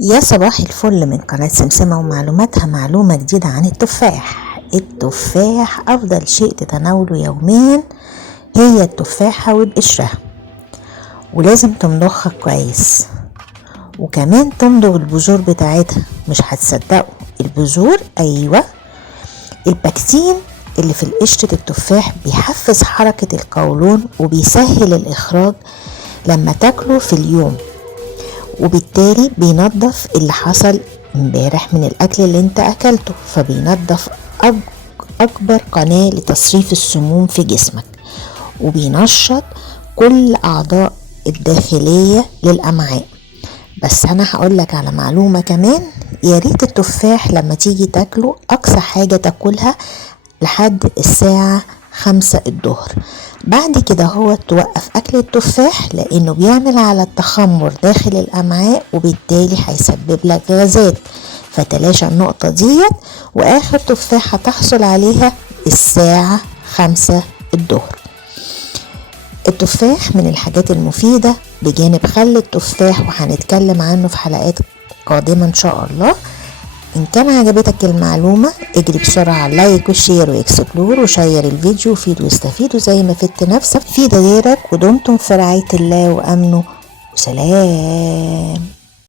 يا صباح الفل من قناة سمسمة ومعلوماتها. معلومة جديدة عن التفاح. التفاح أفضل شيء تتناوله يوميا هي التفاحة وبقشرها، ولازم تمضخها كويس، وكمان تمضغ البذور بتاعتها. مش هتصدقوا البذور، أيوة، البكتين اللي في قشرة التفاح بيحفز حركة القولون وبيسهل الإخراج لما تاكله في اليوم، وبالتالي بينظف اللي حصل امبارح من الاكل اللي انت اكلته، فبينظف اكبر قناة لتصريف السموم في جسمك، وبينشط كل اعضاء الداخلية للامعاء. بس انا هقولك على معلومة كمان، يا ريت التفاح لما تيجي تاكله اقصى حاجة تاكلها لحد الساعة 5 الظهر. بعد كده هو توقف اكل التفاح لانه بيعمل على التخمر داخل الامعاء، وبالتالي هيسبب لك غازات، فتلاشى النقطة ديت. واخر تفاحة تحصل عليها الساعة 5 الظهر. التفاح من الحاجات المفيدة بجانب خل التفاح، وهنتكلم عنه في حلقات قادمة ان شاء الله. ان كان عجبتك المعلومة اجري بسرعة على لايك وشير واكسبلور وشير الفيديو، وفيد واستفيدوا زي ما فدت نفسك فيد غيرك. ودمتم في رعاية الله وامنه، وسلام.